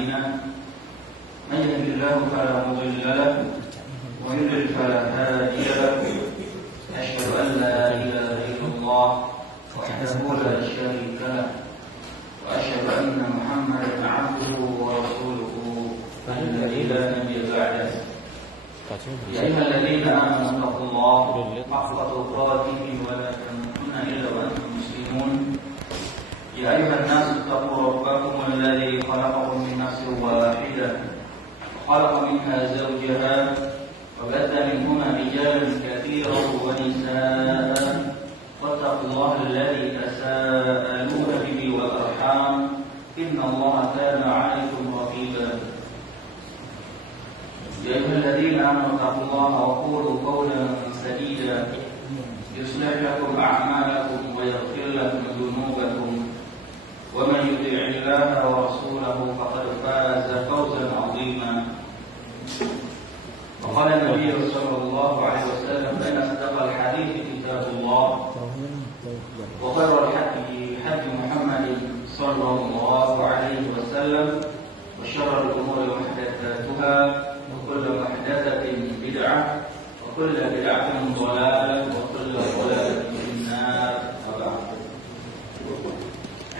أعمالنا من يهد الله فلا مضل له ويضلل فلا هادي له أشهد أن لا إله إلا الله وحده لا شريك له وأشهد أن محمدا عبده ورسوله الذي لا نبي بعده يا أيها الذين آمنوا اتقوا الله حق تقاته ولا تموتن إلا وأنتم مسلمون يا أيها الناس اتقوا ربكم الذي خلقكم من نفس واحدة وخلق منها زوجها وبث منهما رجالا كثيرا ونساء واتقوا الله الذي تساءلون به والأرحام إن الله كان عليكم رقيبا يا أيها الذين آمنوا اتقوا الله وقولوا قولا سديدا يصلح لكم أعمالكم ويغفر لكم ذنوبكم ومن يطع الله ورسوله فقد فاز فوزا عظيما وقال النبي صلى الله عليه وسلم إن أصدق الحديث كتاب الله وخير الحديث حديث محمد صلى الله عليه وسلم وشر الأمور محدثاتها وكل محدثة بدعة وكل بدعة ضلالة وكل ضلالة في النار وبعد.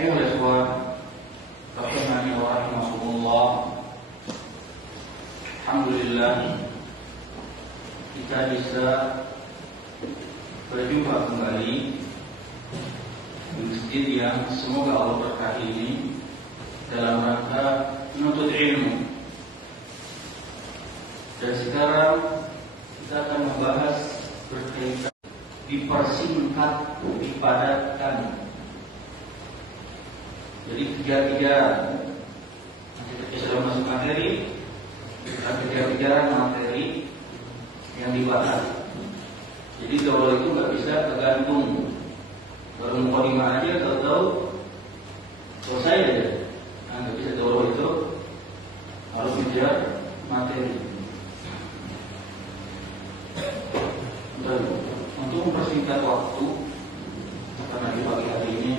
أيها الإخوة رحمني ورحمكم الله. Alhamdulillah kita bisa berjumpa kembali di masjid yang semoga Allah berkahi ini dalam rangka menuntut ilmu. Dan sekarang kita akan membahas berkaitan dipersingkat, dipadatkan. Jadi tiga-tiga nanti kita sudah masuk materi, tiga-tiga materi yang dibahas. Jadi daurah itu nggak bisa tergantung baru mukadimah aja tahu-tahu selesai aja. Nggak bisa daurah itu harus mengejar materi. Dan untuk mempersingkat waktu, karena di pagi hari ini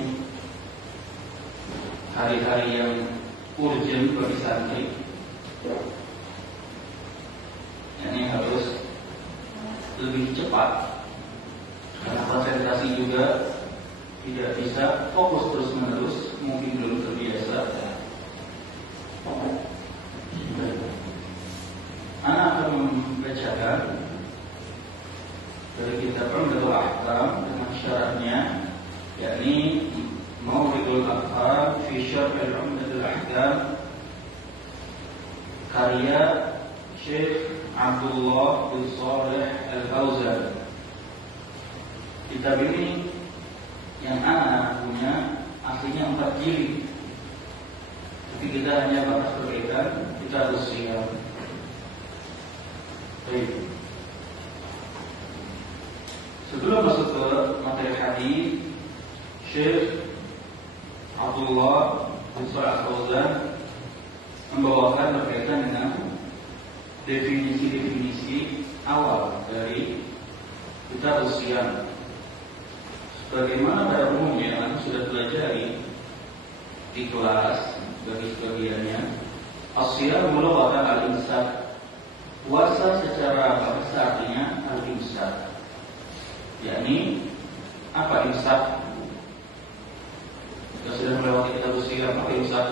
hari-hari yang urgent bagi santri, ini harus lebih cepat karena konsentrasi juga tidak bisa fokus terus-menerus, mungkin belum terbiasa. Anak akan membacakan dari kitab Umdatul Ahkam dengan syaratnya, yakni Mawridul Afham fi Syarh Umdatul Ahkam karya Syekh Abdullah bin Shalih Al-Fauzan. Kitab ini yang anak punya aslinya 4 jilid, tapi kita hanya bahas berkaitan kitab usia. Baik. Sebelum masuk ke materi hadis, Syekh Abdullah bin Shalih Al-Fauzan membawakan berkaitan dengan definisi-definisi awal dari kitab usia. Sebagaimana pada umumnya yang sudah pelajari di kelas bagi sebagiannya, as-siyam lughatan al-imsak. Puasa secara bahasa artinya al-imsak. Yakni apa imsak? Kita sudah melewati kitab usia, apa imsak?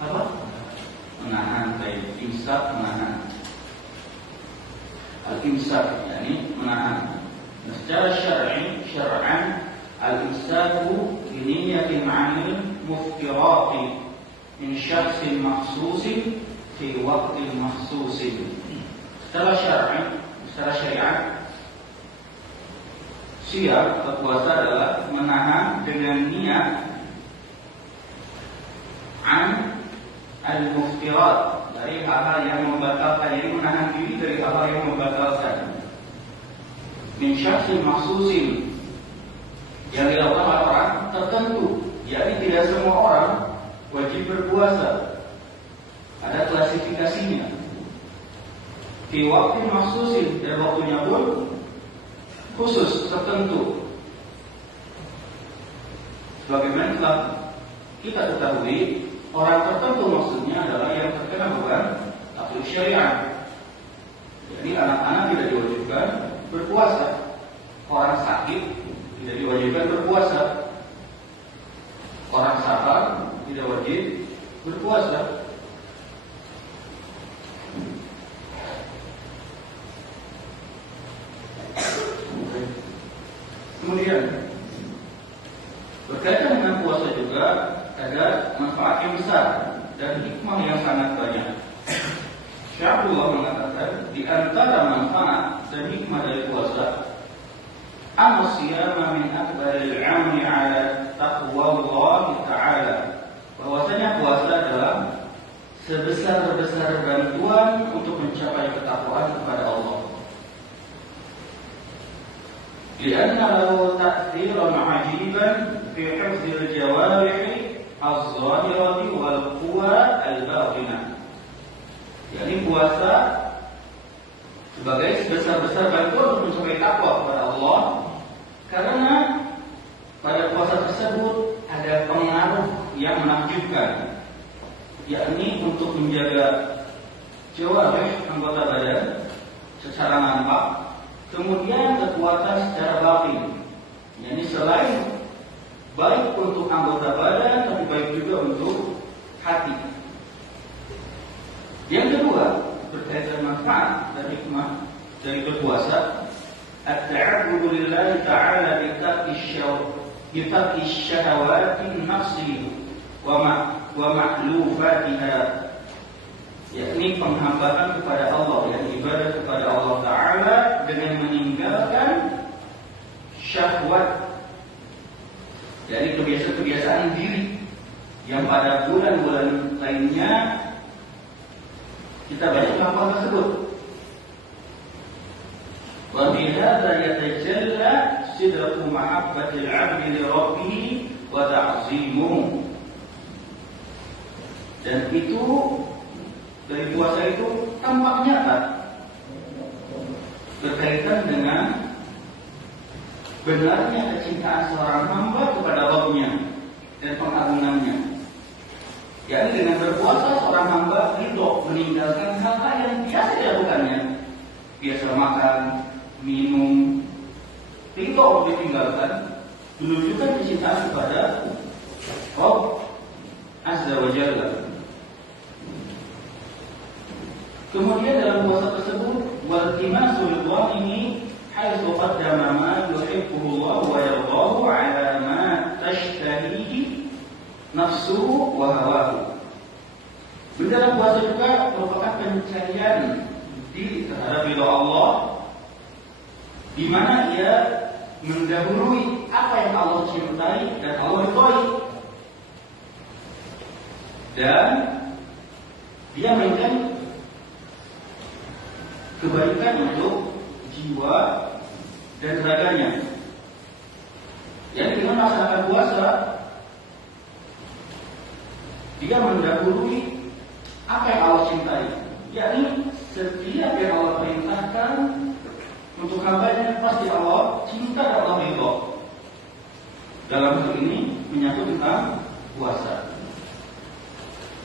Apa? Menahan. Imsak, menahan. Al-imsak yakni menahan. Nah, secara syar'an al-imsaku biniyatin 'anil muftirati min syakhsin makhsusin fi waqtin makhsusin. Secara syariat, siap berpuasa adalah menahan dengan niat an al-muftirat, dari hal-hal yang membatalkan, jadi menahan diri dari hal-hal yang membatalkan. Min syakhsin makhsusin, yang dilakukan oleh orang tertentu, jadi tidak semua orang wajib berpuasa. Ada klasifikasinya. Di waktu maksusin, dan waktunya pun khusus tertentu. Sebagaimana telah kita ketahui, orang tertentu maksudnya adalah yang terkena beban taklif syariat. Jadi anak-anak tidak diwajibkan berpuasa, orang sakit tidak diwajibkan berpuasa, orang safar tidak wajib berpuasa. Kemudian berkaitan dengan puasa juga ada manfaat yang besar dan hikmah yang sangat banyak. Syaikhullah mengatakan di antara manfaat dan hikmah dari puasa, an-siyama min akbaril 'amli 'ala taqwallah ta'ala. Bahwasanya puasa adalah sebesar-besar bantuan untuk mencapai ketakwaan kepada Allah. لأن له تأثيرا عجيبا في حفظ الجوارح الظاهرة والقوى الباطنة. Yani puasa sebagai sebesar-besar bantuan untuk mencapai takwa kepada Allah, karena pada puasa tersebut ada pengaruh yang menakjubkan, yakni untuk menjaga jawarih anggota badan secara nampak, kemudian kekuatan secara batin. Yani selain baik untuk anggota badan, tapi baik juga untuk hati. Yang kedua, berkaitan manfaat dan hikmah dari berpuasa, at-ta'abbudu lillahi ta'ala bi tarki syahawati nafsi wa ma'lufatiha, yakni penghambaan kepada Allah, yakni ibadah kepada Allah Ta'ala dengan meninggalkan syahwat, dari kebiasaan-kebiasaan diri yang pada bulan-bulan lainnya kita banyak melakukan tersebut. Wa bihadza yatajalla sidqu mahabbatil 'abdi li rabbih wa ta'zimuhu. Dan itu dari puasa itu tampak nyata berkaitan dengan benarnya kecintaan seorang hamba kepada Rabb-nya dan pengagungannya. Yakni dengan berpuasa seorang hamba ridho meninggalkan hal-hal yang biasa dilakukannya, biasa makan, minum, ridho ditinggalkan, menunjukkan kecintaan kepada Rabb Azza wa Jalla. Kemudian dalam puasa tersebut, waltimasu ridwanihi haitsu qaddama ma yuhibbuhu Allah wa yardahu 'ala ma tashtahihi nafsu wa hawahu. Dalam puasa juga merupakan pencarian diri terhadap ridha Allah, di mana ia mendahului apa yang Allah cintai dan Allah ridhai, dan dia menginginkan kebaikan untuk jiwa dan raganya. Yang dengan melaksanakan puasa, dia mendahului apa yang Allah cintai, yakni setiap yang Allah perintahkan untuk hambanya pasti Allah cinta dan Allah ridha. Dalam hal ini menyangkut tentang puasa.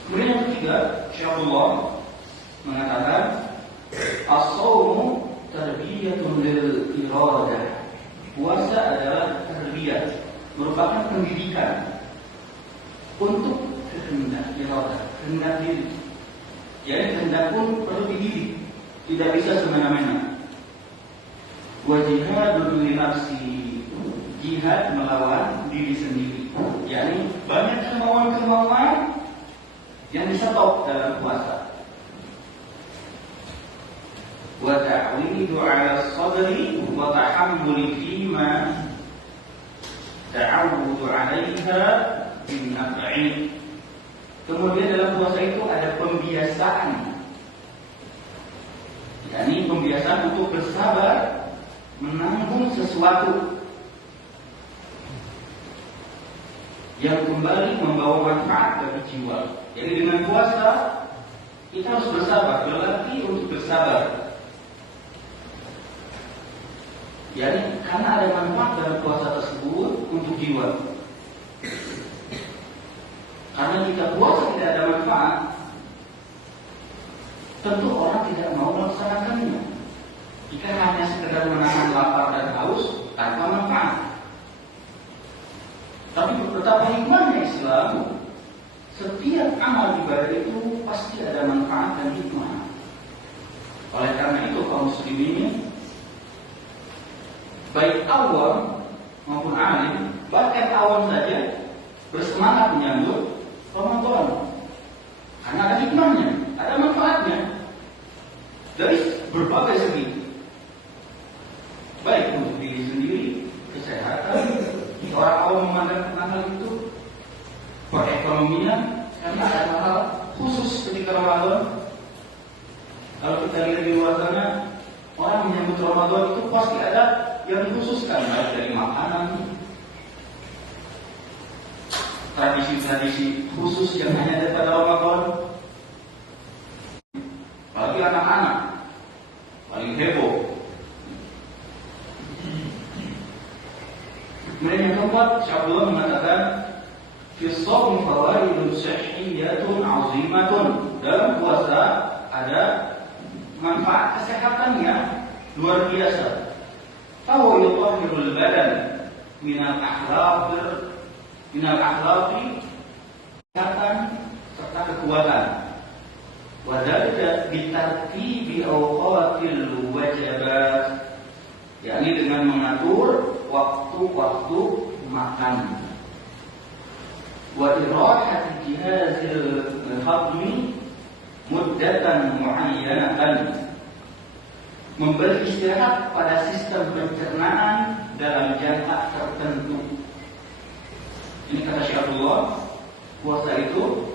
Kemudian yang ketiga, Syaikhullah mengatakan as-shaumu tarbiyatun lil iradah. Puasa adalah tarbiyah, merupakan pendidikan untuk kehendak iradah, kehendak diri. Jadi kehendak pun perlu dididik, tidak bisa semena-mena. Wa jihadun li nafsi, jihad melawan diri sendiri. Yani banyak kemauan-kemauan yang disetop dalam puasa. Wa ta'widu 'ala as-sadri wa tahammuli fima ta'awudu 'alaiha bin naf'i. Kemudian dalam puasa itu ada pembiasaan, yakni pembiasaan untuk bersabar menanggung sesuatu yang kembali membawa manfaat bagi jiwa. Jadi dengan puasa kita harus bersabar, berlatih untuk bersabar. Jadi karena ada manfaat dalam puasa tersebut untuk jiwa. Karena jika puasa tidak ada manfaat, tentu orang tidak mau melaksanakannya. Jika hanya sekedar menahan lapar dan haus tanpa manfaat. Tapi betapa hikmahnya Islam, setiap amal ibadah itu pasti ada manfaat dan hikmah. Oleh karena itu kaum muslimin, baik awam maupun alim, bahkan awam saja bersemangat menyambut Ramadan. Karena ada hikmahnya, ada manfaatnya dari berbagai segi. Baik untuk diri sendiri, kesehatan, orang awam memandang hal itu, perekonomian, karena ada hal khusus ketika Ramadan. Kalau kita lihat di luar sana, orang menyambut Ramadan itu pasti ada yang dikhususkan, baik dari makanan, tradisi-tradisi khusus yang hanya ada pada Ramadan. Apalagi anak-anak paling heboh. Kemudian yang keempat, Syekh Abdullah mengatakan, "Fi shaum fawaidun shihhiyatun 'azimatun." Dalam puasa ada manfaat kesehatan yang luar biasa. Fahuwa yutahhirul badan minal akhlaqi kesehatan serta kekuatan. Wa dzalika bitartibi awqatil wajibat, yakni dengan mengatur waktu-waktu makan. Wa irahati jihazil hadmi muddatan muayyanatan, memberi istirahat pada sistem pencernaan dalam jangka tertentu. Ini kata Syekh Abdullah, puasa itu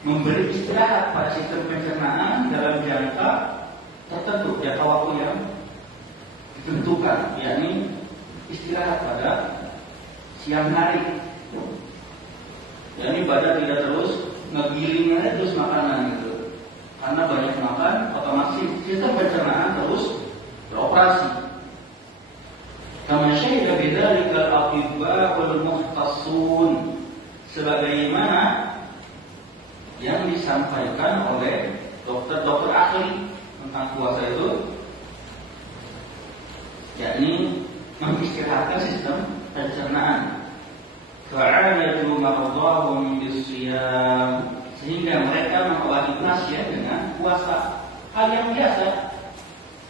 memberi istirahat pada sistem pencernaan dalam jangka tertentu, jangka waktu yang ditentukan, yakni istirahat pada siang hari. Yakni badan tidak terus ngegiling terus makanan gitu. Karena banyak makan, otomatis sistem pencernaan terus beroperasi. Kama syahida bidzalika al-atibba wal muhtassun, sebagaimana yang disampaikan oleh dokter-dokter ahli tentang puasa itu, yakni mengistirahatkan sistem pencernaan. Fa'alatu maqdahum bisiyam, sehingga mereka mengobati pasien dengan puasa. Hal yang biasa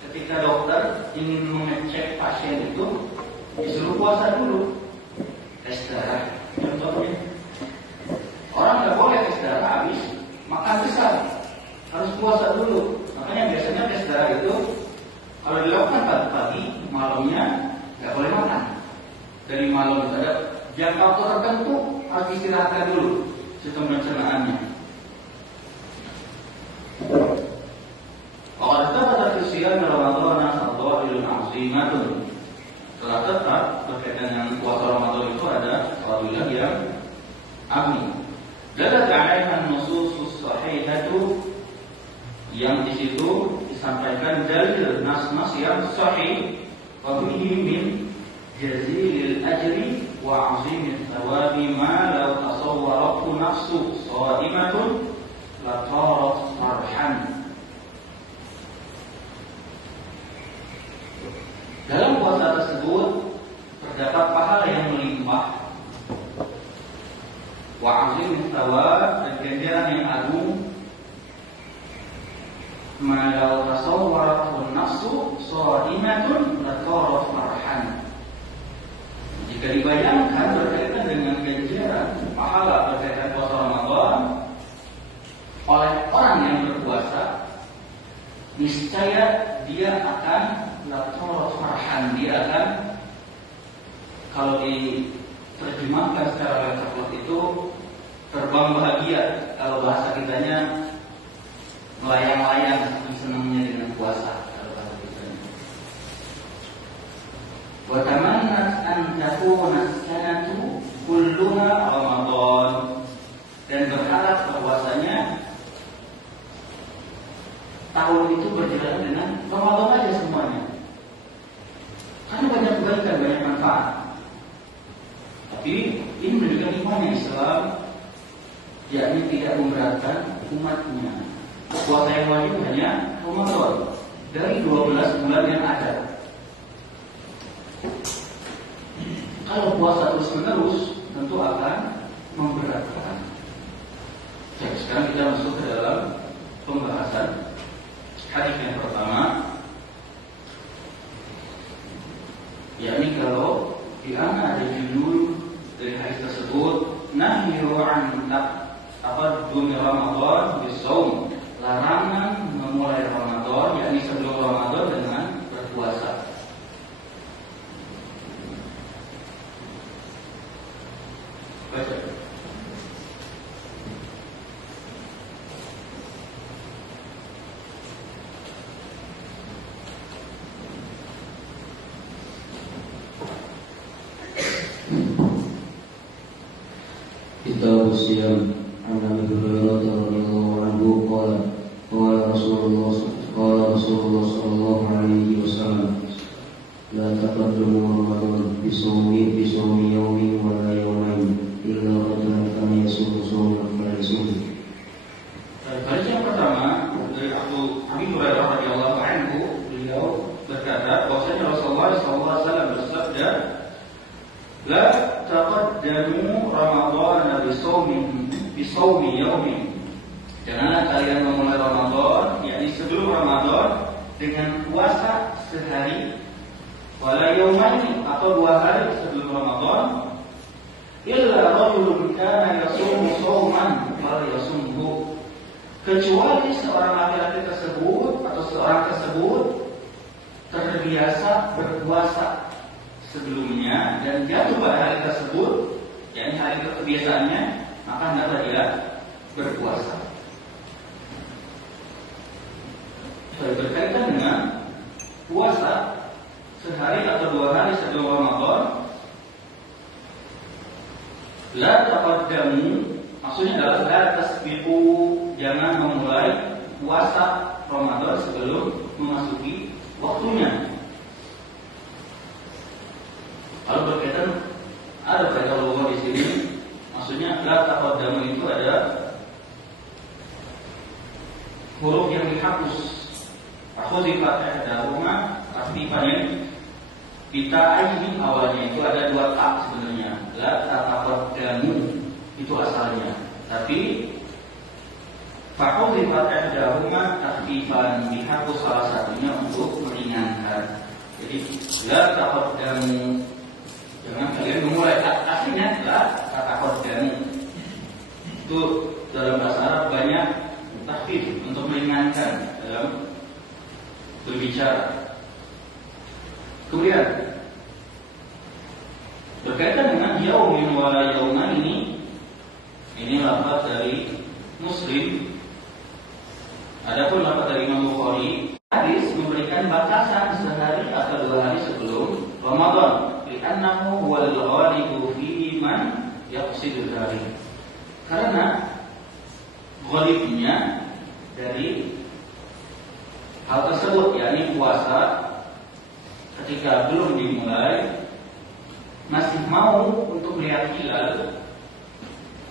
ketika dokter ingin mengecek pasien itu disuruh puasa dulu, tes darah contohnya. Orang nggak boleh tes darah habis makan besar, harus puasa dulu. Makanya biasanya tes darah itu kalau dilakukan pagi-pagi, malamnya nggak boleh makan. Dari malam ada jangka waktu tertentu harus istirahatkan dulu sistem pencernaannya. Qad thabata fi siyam Ramadan fadailun 'azimatun. Telah tetap berkaitan dengan puasa Ramadan itu ada fadilah yang agung. Dalat 'alaiha an-nusus sahihatu, yang di situ disampaikan dalil nas-nas yang sahih, wa bihi min jazilil ajri wa 'azimit thawabi ma law tasawwaratu nafsu shaimatun la tarat farhan. Dalam puasa tersebut terdapat pahala yang melimpah, wa 'azimit thawab, dan ganjaran yang agung, ma law tasawwaratu nafsu shaimatun la tarat farhan. Jika dibayangkan berkaitan dengan ganjaran pahala berkaitan puasa Ramadan oleh orang yang berpuasa, niscaya dia akan latorot farhan, dia akan, kalau diterjemahkan secara literal itu terbang bahagia, kalau bahasa kitanya melayang-layang saking senangnya dengan puasa. Wa tamannat an takuna as-sanatu kulluha Ramadan, dan berharap bahwasanya tahun itu berjalan dengan Ramadan aja semuanya. kebaikan, banyak manfaat. Tapi ini menunjukkan imannya Islam, yakni tidak memberatkan umatnya. Puasa yang wajib hanya Ramadan dari 12 bulan yang ada. Kalau puasa terus menerus tentu akan memberatkan. Jadi sekarang kita masuk ke dalam pembahasan hadis yang pertama, yakni kalau di mana ada judul dari hadis tersebut, nahyu an taqaddum Ramadan bisawm, larangan memulai Ramadan, yakni sebelum Ramadan dengan berpuasa. Baca. Kitab Siyam an Abi Hurairah radhiyallahu anhu qala Rasulullah sallallahu alaihi wasallam la taqaddamu Ramadan bisawmi yawmin wa la yawmain illa rajulan kana yasumu sawman la yasumu. Hadis yang pertama dari Abi Hurairah radhiyallahu anhu, beliau berkata bahwasanya Rasulullah sallallahu alaihi wasallam bersabda, la taqaddamu Ramadan bisawmi yawmin. Janganlah kalian memulai Ramadan, yakni sebelum Ramadan, dengan puasa sehari, wala yawmaini, atau 2 hari sebelum Ramadan, illa rajulun kana yasumu sawman fala yasumhu, kecuali seorang laki-laki tersebut atau seorang tersebut terbiasa berpuasa sebelumnya dan jatuh pada hari tersebut, yakni hari kebiasaannya, maka hendaklah dia berpuasa. Berkaitan dengan puasa sehari atau 2 hari sebelum Ramadan, la taqaddamu, maksudnya adalah la tasbiqu, jangan memulai puasa Ramadan sebelum memasuki waktunya. Kalau berkaitan ada pada Allah di sini, maksudnya la taqaddamu itu ada huruf yang dihapus. Akhudifat ihdahuma, aktifan kita ini awalnya itu ada 2 ta sebenarnya. La taqaddamu itu asalnya. Tapi fakhudifat ihdahuma aktifan, dihapus salah satunya untuk meringankan. Jadi la taqaddamu, jangan kalian memulai. Aslinya la taqaddamu. Itu dalam bahasa Arab banyak takhfif untuk meringankan dalam berbicara. Kemudian berkaitan dengan yaumin wala yaumaini, ini lafaz dari Muslim. Adapun lafaz dari Imam Bukhari, hadis memberikan batasan sehari atau 2 hari sebelum Ramadan, li'annahu wal ghalibu fi man yaqsidu dzalik. Karena ghalibnya dari hal tersebut, yakni puasa, ketika belum dimulai masih mau untuk melihat hilal,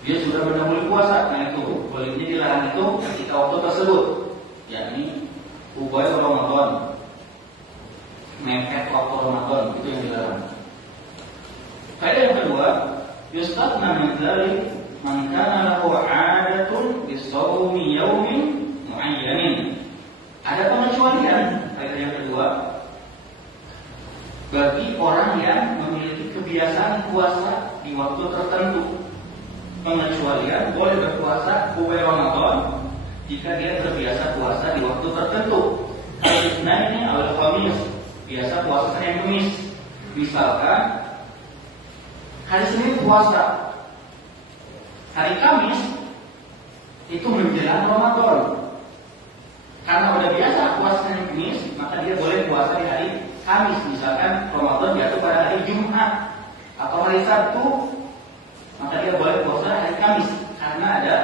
dia sudah mendahului puasa. Nah itu bolehnya dilarang itu ketika waktu tersebut, yakni ubay Ramadan, mepet waktu Ramadan, itu yang dilarang. Kaidah yang kedua, yustadna min dzalik man kana lahu 'adatun bisawmi yawmin mu'ayyanin. Ada pengecualian, kaidah yang kedua, bagi orang yang memiliki kebiasaan puasa di waktu tertentu. Pengecualian boleh berpuasa bulan Ramadan jika dia terbiasa puasa di waktu tertentu. Nah ini awal Khamis, biasa puasa Senin Kamis. Misalkan hari Senin puasa, hari Kamis itu menjelang Ramadan. Karena udah biasa puasa Senin Kamis, maka dia boleh puasa di hari Kamis. Misalkan Ramadan jatuh pada hari Jumat atau hari Sabtu, maka dia boleh puasa hari Kamis. Karena ada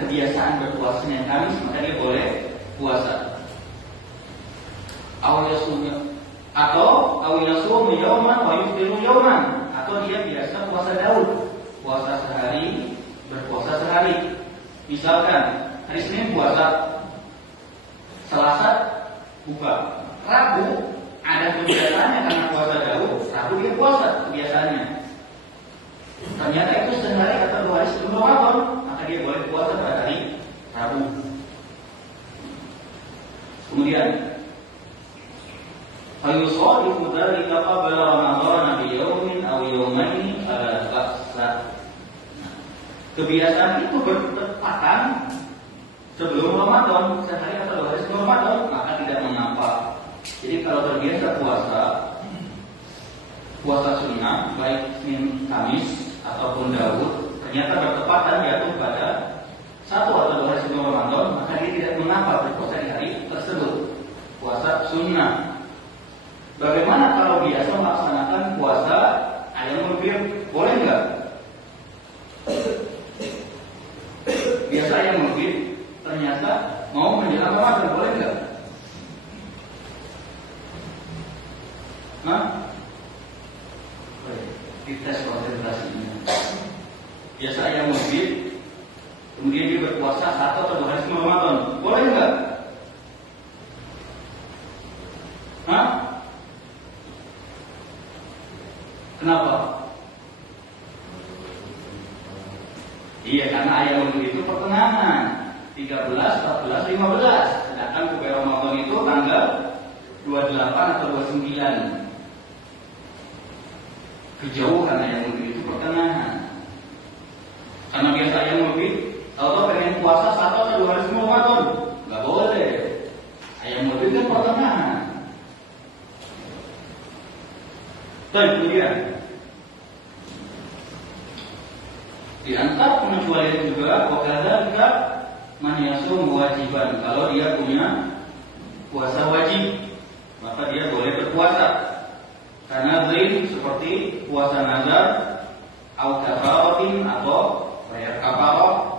kebiasaan berpuasa Senin Kamis, maka dia boleh puasa. atau yasumu yauman wa yuftiru yauman, atau dia biasa puasa Daud, puasa sehari berpuasa sehari. Misalkan hari Senin puasa, Selasa buka, Rabu ada kebiasaannya karena puasa Daud, Rabu dia puasa kebiasaannya. Ternyata itu sehari atau 2 hari sebelum Ramadan, maka dia boleh puasa pada hari Rabu. Kemudian fayusadiqu dzalika qabla Ramadan bi yawmin aw yawmayn fala ba'sa. Kebiasaan itu bertepatan sebelum Ramadan, sehari atau 2 hari sebelum Ramadan, maka tidak mengapa. Jadi kalau terbiasa puasa sunnah baik Senin, Kamis ataupun Daud, ternyata bertepatan jatuh pada 1 atau 2 hari sebelum Ramadan, maka dia tidak mengapa berpuasa di hari tersebut, puasa sunnah. Bagaimana kalau biasa melaksanakan puasa Ayyamul Bid? Boleh nggak? Biasa Ayyamul Bid ternyata mau menjelang Ramadan, boleh nggak? Dites konsentrasinya. Biasa Ayyamul Bid, kemudian dia berpuasa 1 atau 2 hari sebelum Ramadan, boleh nggak? Kenapa? Iya, karena Ayyamul Bid itu pertengahan 13, 14, 15. Sedangkan Kubai Ramadan itu tanggal 28 atau 29. Kejauhan Ayyamul Bid itu pertengahan. Karena biasa Ayyamul Bid, kalau pengen puasa 1 atau 2 hari sebelum Ramadan, nggak boleh. Ayyamul Bid kan pertengahan. Dan kemudian di antara pengecualian juga wakadzalika man yasum wajiban, kalau dia punya puasa wajib maka dia boleh berpuasa. Karena zain seperti puasa nazar, au kafaratin atau bayar kafarah,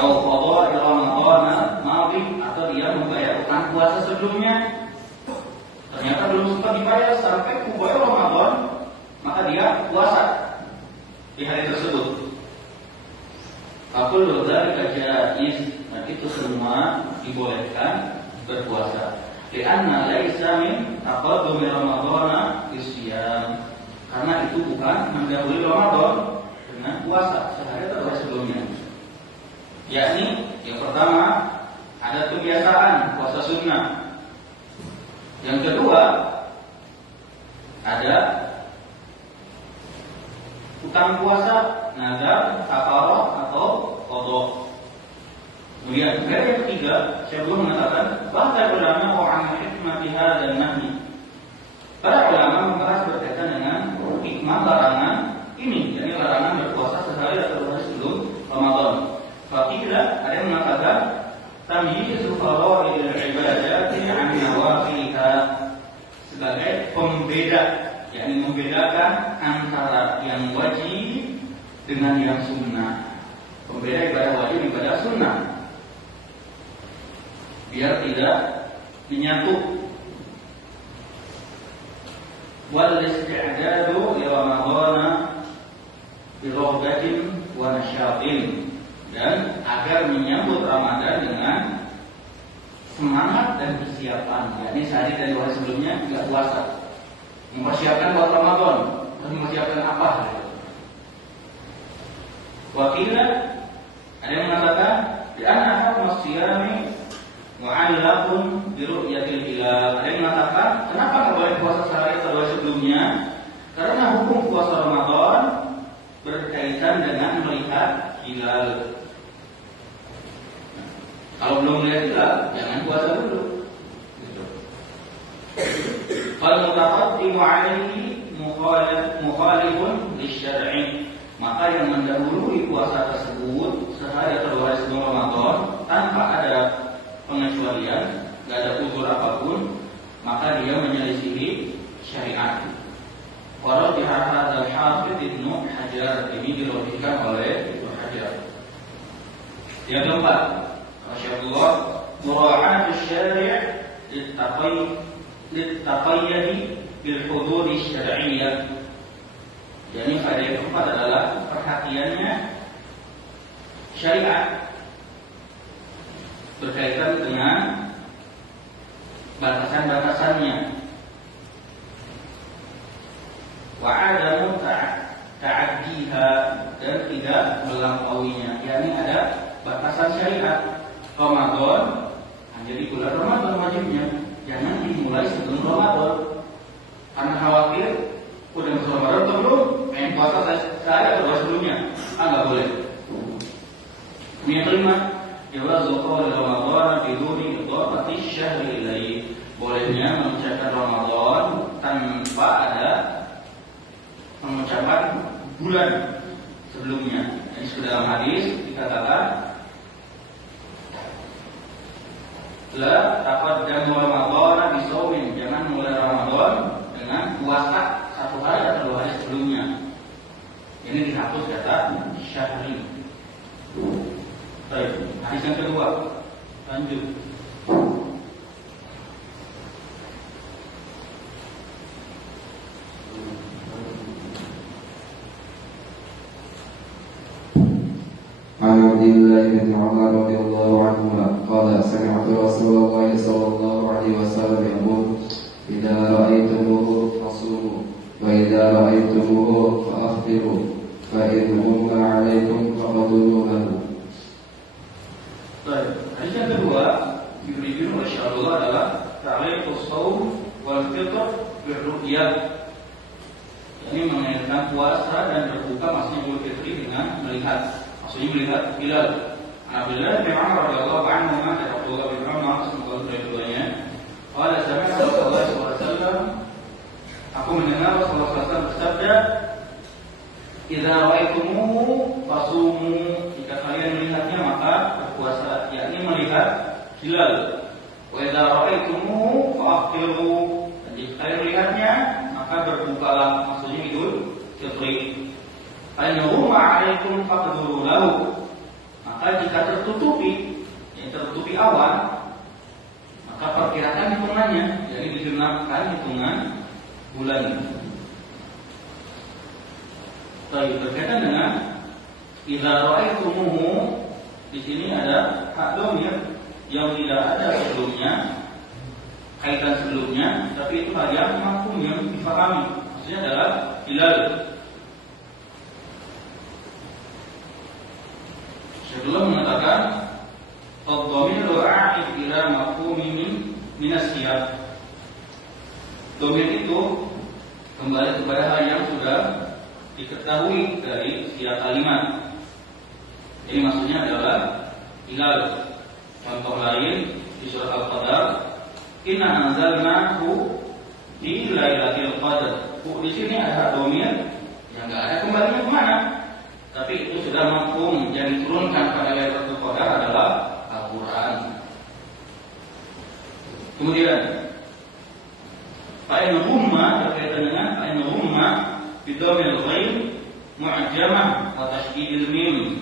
au qada Ramadan madhi, atau dia membayar utang puasa sebelumnya. Ternyata belum sempat dibayar sampai kubayar Ramadan, maka dia puasa di hari tersebut. Aqulu dzalika jaiz, dan itu semua dibolehkan berpuasa. Lianna laisa min taqaddumi Ramadana bisyam, karena itu bukan mendahului Ramadan dengan puasa sehari atau 2 hari sebelumnya. Yakni yang pertama ada kebiasaan puasa sunnah. Yang kedua ada utang puasa, nazar, kafarah atau qada. Kemudian yang ketiga, Syekh mengatakan bahasa ulama an hikmati hadzal nahi. Para ulama membahas berkaitan dengan hikmah larangan ini, yakni larangan berpuasa sehari atau 2 hari sebelum Ramadan. Faqila, ada yang mengatakan tamyizu faraidil ibadati an nawafilha, sebagai pembeda, yakni membedakan antara yang wajib dengan yang sunnah. Pembeda ibadah wajib ibadah sunnah, biar tidak menyatu. Wal isti'dadu li Ramadhan bi raghbatin wa nasyatin, dan agar menyambut Ramadan dengan semangat dan persiapan, yakni sehari dan 2 hari sebelumnya tidak puasa, mempersiapkan buat Ramadan. Terus mempersiapkan apa? Wakila, ada yang mengatakan di anak masyami mu'allaqun bi ru'yatil hilal. Ada yang mengatakan kenapa nggak boleh puasa sehari atau 2 hari sebelumnya? Karena hukum puasa Ramadan berkaitan dengan melihat hilal. Kalau belum melihat hilal, jangan puasa dulu. Kalau mutaqaddimu 'alaihi mukhalifun lisyar'i, maka yang mendahului puasa tersebut sehari atau 2 hari sebelum Ramadan tanpa ada pengecualian, tidak ada uzur apapun, maka dia menyelisihi syariat. Walau dihadal Hafidz Ibnu Hajar, ini dilogikkan oleh Ibnu Hajar. Yang keempat, masyaallah, mura'atus syari' Littaqayyadi bil hududi syar'iyyah. Jadi faedah yang keempat adalah perhatiannya syariat berkaitan dengan batasan-batasannya. Wa adamu ta'addiha, dan tidak melampauinya. Yani ada batasan syariat. Ramadan, jadi bulan Ramadan wajibnya jangan dimulai sebelum Ramadan, karena khawatir udah masuk Ramadan atau belum, pengen puasa saya atau sebelumnya, nggak boleh. Yang kelima, jawazu qaul Ramadan biduni idhafati syahri ilaihi, bolehnya mengucapkan Ramadan tanpa ada pengucapan bulan sebelumnya. Jadi sudah dalam hadis dikatakan la taqaddamu Ramadan bisawmin, jangan mulai Ramadan dengan puasa satu hari atau 2 hari sebelumnya. Ini dihapus kata syahri. Baik, hadis yang kedua, lanjut. عن عبد الله بن عمر رضي الله عنهما قال سمعت رسول الله صلى الله عليه وسلم يقول إذا رأيتموه فصوموا وإذا رأيتموه فأفطروا فإن غم عليكم فقدروا له. Baik, hadis yang kedua diberikan oleh Syaikhullah adalah ta'liqus shaum wal fitr bil ru'yah. Ini mengaitkan puasa dan berbuka maksudnya Idul Fitri dengan melihat. Maksudnya melihat hilal. Abdullah bin Umar radhiyallahu anhu kata Abdullah bin Umar semoga keduanya, qala sami'tu Rasulullah sallallahu alaihi wasallam, aku mendengar Rasulullah SAW bersabda, idza ra'aitumuhu fasumu, jika kalian melihatnya maka berpuasa, yakni melihat hilal. Wa idza ra'aitumuhu fa'aftiru, dan jika kalian melihatnya maka berbukalah, maksudnya Idul Fitri. Al-Nuhuma alaikum faqduru lahu, maka jika tertutupi awan, maka perkirakan hitungannya, jadi digenapkan hitungan bulan. Baik, berkaitan dengan idza ra'aitumuhu, di sini ada hak dhamir yang tidak ada sebelumnya, kaitan sebelumnya, tapi itu hal yang mafhum yang difahami. Maksudnya adalah hilal. Sebelum mengatakan ad-dhamiru a'id ila mafhumi min as-siyaq. Dhamir itu kembali kepada hal yang sudah diketahui dari siyaq kalimat. Ini maksudnya adalah hilal. Contoh lain di surah Al-Qadar, inna anzalnahu fi lailatul qadar. Di sini ada dhamir yang enggak ada kembalinya kemana? Tapi itu sudah mafhum, yang diturunkan pada Lailatul Qadar adalah Al-Quran. Kemudian fa'in humma, berkaitan dengan fa'in humma bidhamil ghaib mu'jamah wa tasydidil mim,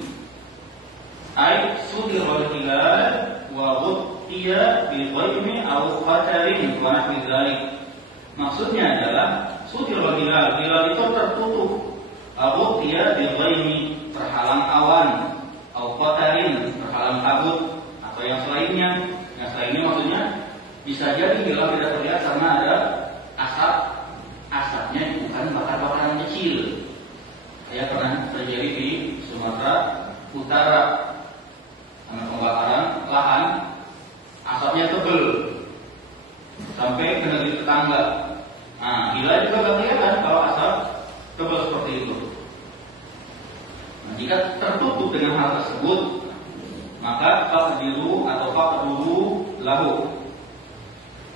ay sudirul hilal wa ghuttiya bi ghaibin aw qatarin wa nahwi dzalik. Maksudnya adalah sudirul hilal, hilal itu tertutup, ghuttiya bi ghaibin, terhalang awan, atau qatarin, terhalang kabut, atau yang selainnya. Yang selainnya maksudnya bisa jadi hilal tidak terlihat karena ada asap. Asapnya bukan bakar-bakaran kecil. Saya pernah terjadi di Sumatera Utara, karena pembakaran lahan, asapnya tebal sampai ke negeri tetangga. Nah, hilal juga nggak kelihatan kalau asap tebal seperti itu. Jika tertutup dengan hal tersebut, maka faqdiru atau faqduru lahu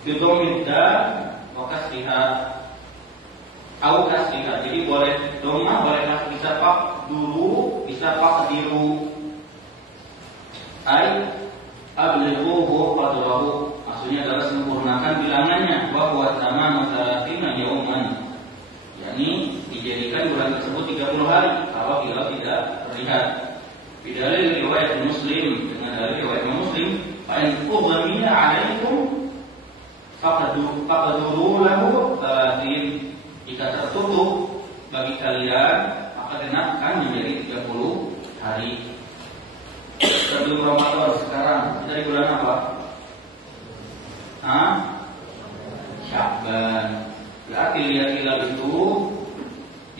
bidhammid dal wa kasriha au kasriha. Jadi boleh dhamma, boleh bisa faqduru, bisa faqdiru. Ai ablighuhu qadrahu, maksudnya adalah sempurnakan bilangannya, wa huwa tamamu 30 yauman, yakni dijadikan bulan tersebut 30 hari kalau hilal tidak terlihat. Bidalil riwayat Muslim, dengan dalil riwayat Muslim, fa in ughmiya 'alaikum faqaduru lahu talatin. Jika tertutup bagi kalian, maka genapkan menjadi 30 hari. Sebelum Ramadan sekarang kita di bulan apa? Sya'ban. Berarti lihat hilal itu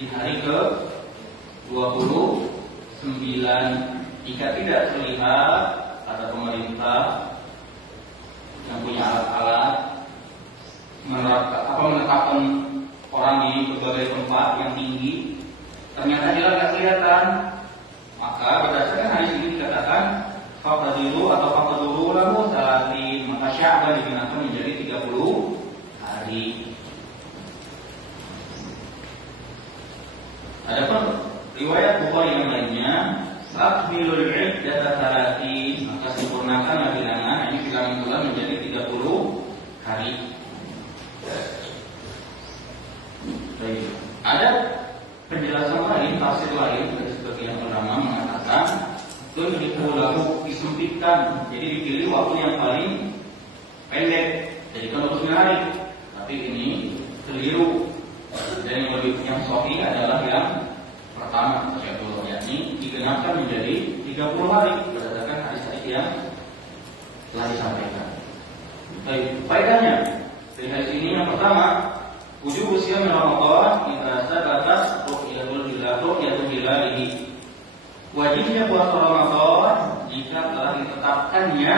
di hari ke 29. Jika tidak terlihat, kata pemerintah yang punya alat-alat menetapkan orang di berbagai tempat yang tinggi, ternyata hilal tidak kelihatan, maka berdasarkan hadis ini dikatakan faqadiru atau faqaduru lahu talatin, maka Sya'ban digunakan menjadi 30 hari. Adapun riwayat Bukhari yang lainnya, akmilul iddata talatin, maka sempurnakanlah bilangan, ini bilangan bulan menjadi 30 hari. Baik. Ada penjelasan lain, tafsir lain dari sebagian ulama mengatakan lahu disempitkan, jadi dipilih waktu yang paling pendek, jadi kan 29 hari. Tapi ini keliru. Dan yang sahih adalah yang pertama, yakni digenapkan menjadi 30 hari berdasarkan hadis-hadis yang telah disampaikan. Baik, faedahnya dari hadis ini yang pertama, wujub usia Ramadan merasa batas ru'yatul hilal ini. Wajibnya puasa Ramadan jika telah ditetapkannya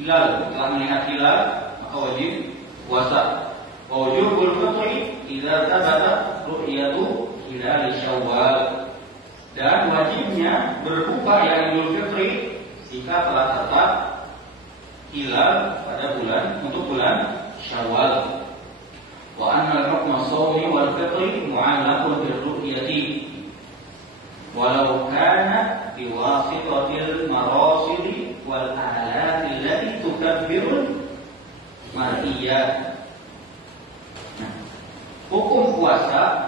hilal, telah melihat hilal, maka wajib puasa. Wujubul fitri idza thabata ru'yatu hilal Syawal, dan wajibnya berbuka yang Idul Fitri jika telah tetap hilal pada bulan Syawal. Wa anna al-hukma shaumi wal fitri mu'allaqun bir ru'yati walau kana biwasitatil marasid wal alat allati tukabbirul mar'iyat. Hukum puasa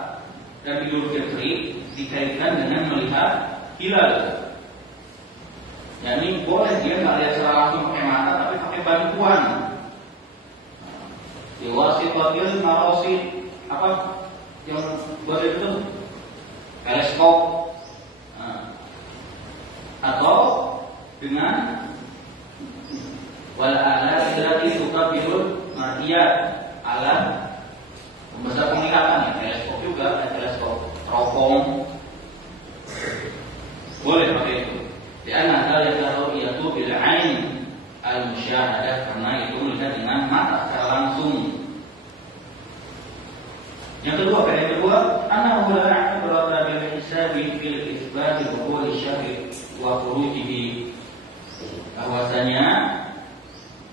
dan Idul Fitri dikaitkan dengan melihat hilal. Yani boleh dia nggak lihat secara langsung pakai mata, tapi pakai bantuan. Diwasitatil marasid, apa yang boleh itu? Teleskop, atau dengan wal alat allati tukabbirul mar'iyat, alat pembesar penglihatan, ya, teleskop juga, ada teleskop teropong, boleh pakai itu. Karena kalau itu bil ain al musyahadah, karena itu melihat dengan mata secara langsung. Yang kedua, annahu la ya'tabaru bil hisabi bil itsbat dukhul syahri wa khurujihi, bahwasanya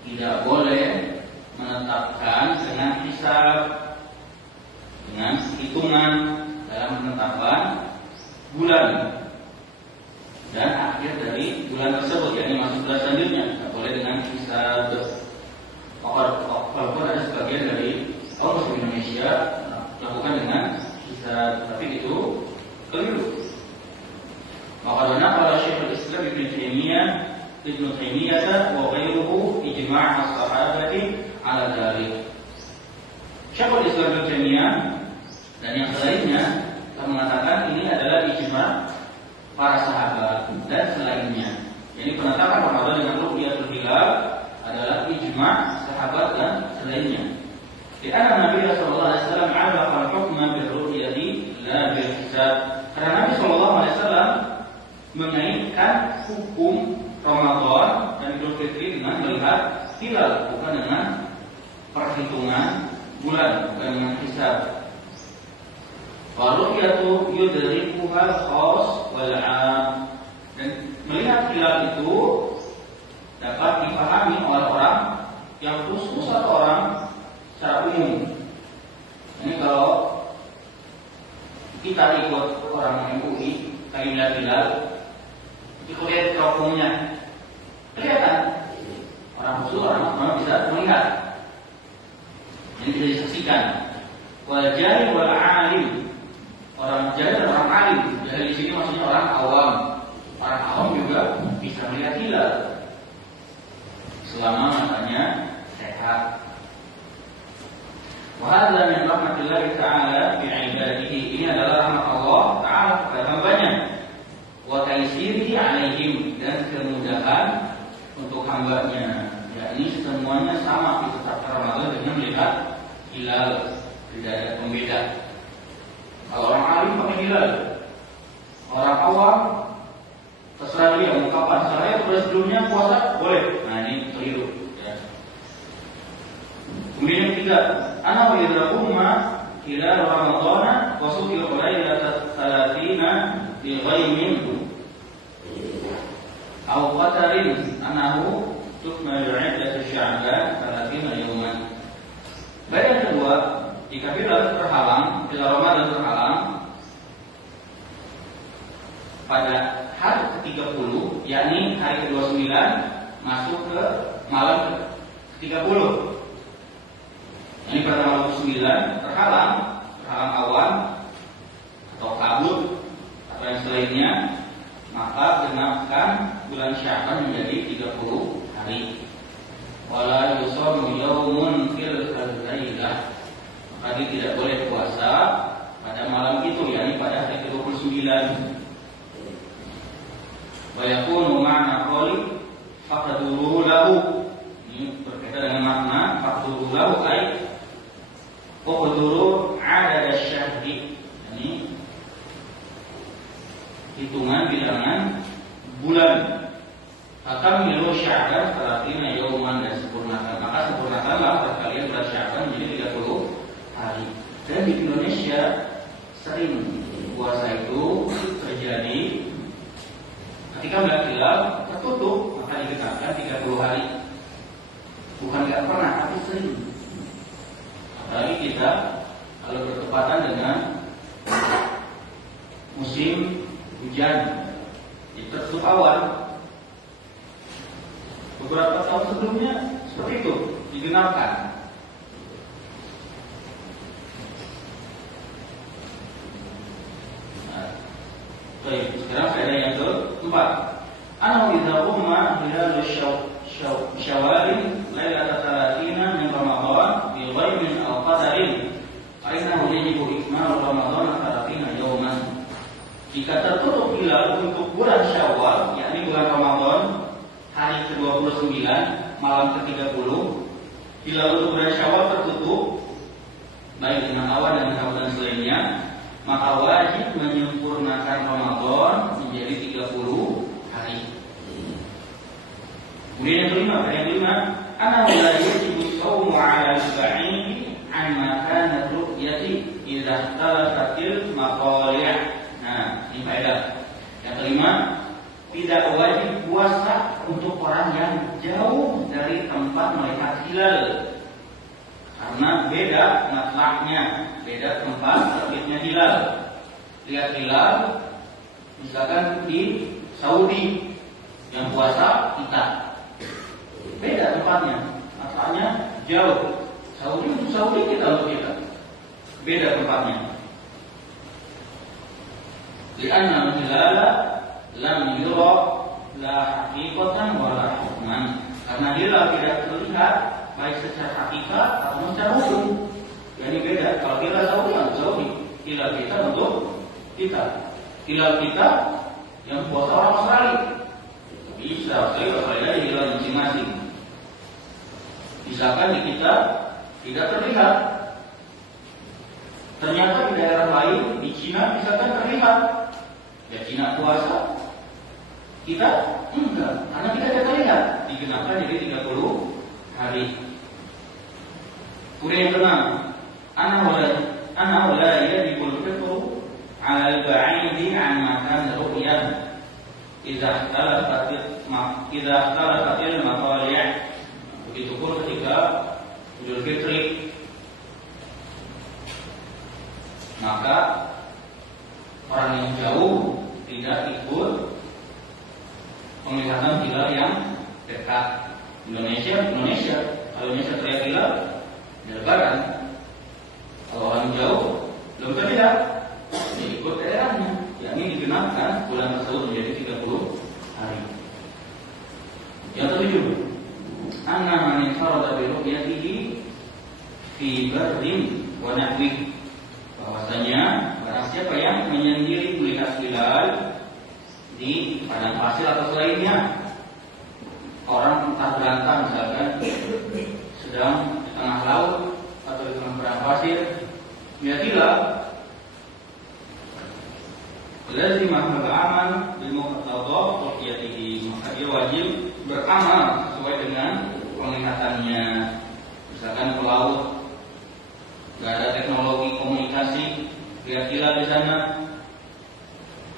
tidak boleh menetapkan dengan hisab, dengan hitungan dalam menetapkan bulan dan akhir dari bulan tersebut, yakni masuk bulan selanjutnya. Tidak boleh dengan hisab. Walaupun ada sebagian dari orang muslim Indonesia melakukan dengan hisab, tapi itu keliru. Maka pada Syekhul Islam Ibnu Taimiyah wa ghairuhu ijma' as-sahabati 'ala dzalik. Syekhul Islam Ibnu Taimiyah dan yang lainnya telah mengatakan ini adalah ijma' para sahabat dan selainnya. Jadi penetapan Ramadan dengan ru'yatul hilal adalah ijma' sahabat dan selainnya. Di anna Nabi sallallahu alaihi wasallam 'alaqa al-hukma bil ru'yati la bil hisab. Karena Nabi sallallahu alaihi wasallam mengaitkan hukum Ramadan dan Idul Fitri dengan melihat hilal, bukan dengan perhitungan bulan, bukan dengan hisab. Waru'yatu yudrikuhal khas wal 'am, dan melihat hilal itu dapat dipahami oleh orang yang khusus atau orang secara umum. Ini kalau kita ikut orang MUI, kali melihat hilal, ikut lihat teropongnya, kelihatan orang khusus, orang bisa melihat. Ini bisa disaksikan. Wal jahil wal 'alim, orang jahil dan orang alim. Jahil di sini maksudnya orang awam. Orang awam juga bisa melihat hilal selama matanya sehat. Wa hadza min rahmatillah ta'ala bi 'ibadihi. Ini adalah rahmat Allah Ta'ala kepada hambanya. Wa taysirihi 'alaihim, dan kemudahan untuk hambanya. Ya, ini semuanya sama ditetapkan Ramadan dengan melihat hilal, tidak ada pembeda. Kalau orang alim pakai hilal, orang awam terserah dia mau kapan. Saya terus sebelumnya puasa boleh. Nah ini keliru. Ya. Kemudian yang ketiga, ana wa idrakumma ila Ramadhan wa sukira lailata 30 bi ghaimin aw qatarin anahu tukmalu 'iddatu Sya'ban 30 yawman. Baik, yang kedua, jika hilal terhalang, hilal Ramadan terhalang pada hari ke-30, yakni hari ke-29 masuk ke malam ke-30. Ini pada malam ke-9 terhalang awan atau kabut atau yang selainnya, maka genapkan bulan Sya'ban menjadi 30 hari. Wala yusamu yaumun fil lailah. Maka dia tidak boleh puasa pada malam itu, yakni pada hari ke-29. Wa yakunu ma'na qawli faqduru lahu. Ini berkaitan dengan makna faqduru lahu ay qadru 'adad asy-syahri. Ini hitungan bilangan bulan. Akan milu Sya'ban 30 yauman, dan sempurnakan. Maka sempurnakanlah kalian bulan Sya'ban menjadi 30 hari. Dan di Indonesia sering puasa itu terjadi ketika melihat hilal tertutup, maka digenapkan 30 hari. Bukan tidak pernah, tapi sering. Apalagi kita kalau bertepatan dengan musim hujan, itu tertutup awan. Beberapa tahun sebelumnya seperti itu digenapkan. Baik, sekarang faedah yang keempat. Ana idza umma hilal syawalin lailata 30 min Ramadan bi ghaimin aw qadarin, ainahu yajibu ikmal Ramadan 30 yawman. Jika tertutup hilal untuk bulan Syawal, yakni bulan Ramadan, hari ke-29 malam ke-30, hilal untuk bulan Syawal tertutup baik dengan awan dan kabut selainnya, maka wajib menyempurnakan Ramadan menjadi 30 hari. Kemudian yang kelima, ana la yajibu shaumu 'ala al-ba'id 'an makan ru'yati idza talafatil maqali'. Nah, ini faedah. Yang kelima, tidak wajib puasa untuk orang yang jauh dari tempat melihat hilal, karena beda matlaknya, beda tempat terbitnya hilal. Lihat hilal misalkan di Saudi, yang puasa kita, beda tempatnya, matlaknya jauh. Saudi untuk Saudi, kita untuk kita, beda tempatnya. Li'anna al-hilala lam yura la haqiqatan wa la hukman. Karena hilal tidak terlihat baik secara hakikat atau secara hukum. Jadi beda. Kalau hilal Saudi untuk Saudi, hilal kita untuk kita. Hilal kita yang puasa orang Australia bisa, saya berbeda hilal masing-masing. Misalkan di kita tidak terlihat, ternyata di daerah lain, di Cina misalkan terlihat. Ya Cina puasa, kita enggak, karena kita tidak terlihat. Digenapkan jadi 30 hari. Kemudian yang keenam, ana wala yajibul fitru 'ala al-ba'idi 'an makan ru'yah idza ikhtalafatil maqali'. Begitu pun ketika Idul Fitri, maka orang yang jauh tidak ikut penglihatan hilal yang dekat. Indonesia, kalau Indonesia terlihat hilal di Lebaran. Kalau orang jauh belum terlihat, dia ikut daerahnya, yakni digenapkan bulan tersebut menjadi 30 hari. Yang ketujuh, anna man farada bi ru'yati fi barrin wa nahwi, bahwasanya barang siapa yang menyendiri melihat hilal di padang pasir atau selainnya, orang entah berantah misalkan sedang di tengah laut atau di tengah padang pasir melihat hilal, lazimah beramal bil muqtadah ru'yatihi, maka dia wajib beramal sesuai dengan penglihatannya. Misalkan ke laut, nggak ada teknologi komunikasi, lihat hilal di sana,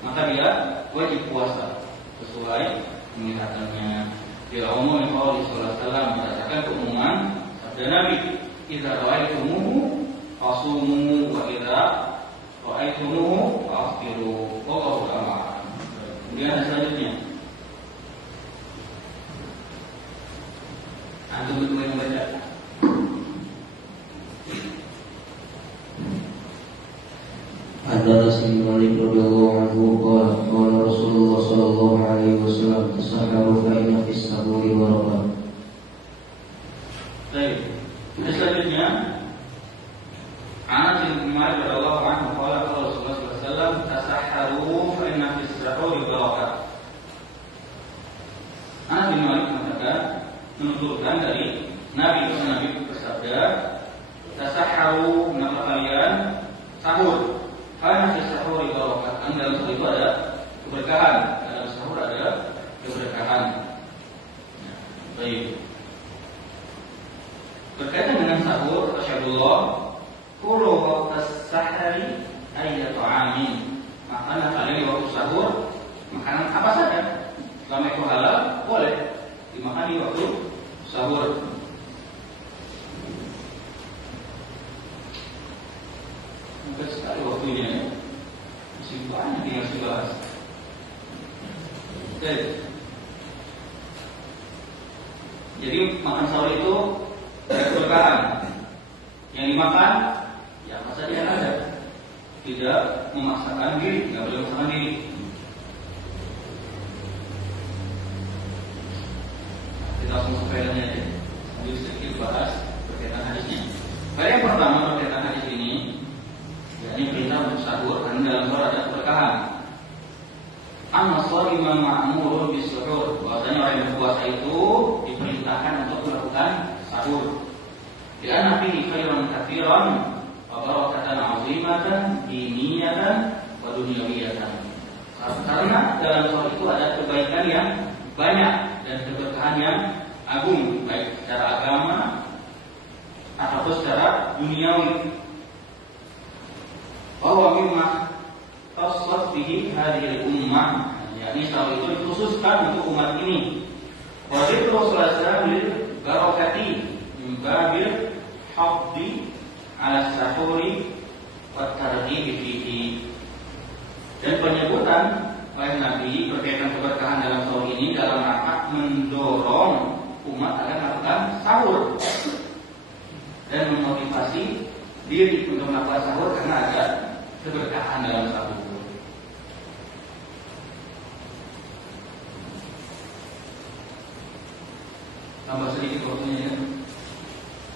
maka dia wajib puasa sesuai penglihatannya. Bila umum Nabi sallallahu alaihi wasallam berdasarkan keumuman sabda Nabi, "Idza ra'aitumuhu fasumu wa idza ra'aitumuhu fa'aftiru." Wallahu a'lam. Kemudian selanjutnya, antum berdua yang baca. Anas bin Malik radhiyallahu anhu qala Rasulullah sallallahu alaihi wasallam tasahharu fa inna fis sahuri barakah. Baik. Selanjutnya, Anas bin Malik radhiyallahu anhu qala Rasulullah sallallahu alaihi wasallam tasahharu fa inna fis sahuri barakah. Anas bin Malik mengatakan, menuturkan dari Nabi bersabda, tasahharu, maka kalian sahur. Karena di sahur itu barokah, dalam sahur itu ada keberkahan. Dalam sahur ada keberkahan. Baik. Berkaitan dengan sahur, Rasulullah, kulu waqtas sahari ayyatu amin. Makanan kalian di waktu sahur, makanan apa saja, selama itu halal, boleh dimakan di waktu sahur. Mungkin sekali waktunya ya. Masih banyak yang harus dibahas. Oke. Jadi makan sahur itu ada keberkahan. Yang dimakan ya apa saja yang ada. Tidak memaksakan diri, tidak boleh memaksakan diri. Kita langsung ke faedahnya aja. Sambil sedikit bahas berkaitan hadisnya. Faedah yang pertama berkaitan hadis ini, yakni perintah untuk sahur, karena dalam sahur ada keberkahan. An-nasrima ma'murun bis-suhur, bahwasanya orang yang berpuasa itu diperintahkan untuk melakukan sahur. Karena fihi khairan katsiran wa barakatan 'azimatan diniyatan wa dunyawiyatan. Karena dalam sahur itu ada kebaikan yang banyak dan keberkahan yang agung, baik secara agama ataupun secara duniawi. Bahwa mimma taslat bihi hadhil ummah, yakni sahur itu dikhususkan untuk umat ini. Wa dzikru Rasulullah lil barakati min babil haddi ala sahuri wa targhib fihi. Dan penyebutan oleh Nabi berkaitan keberkahan dalam sahur ini dalam rangka mendorong umat agar melakukan sahur dan memotivasi diri untuk melakukan sahur karena ada keberkahan dalam sahur. Tambah sedikit waktunya ya.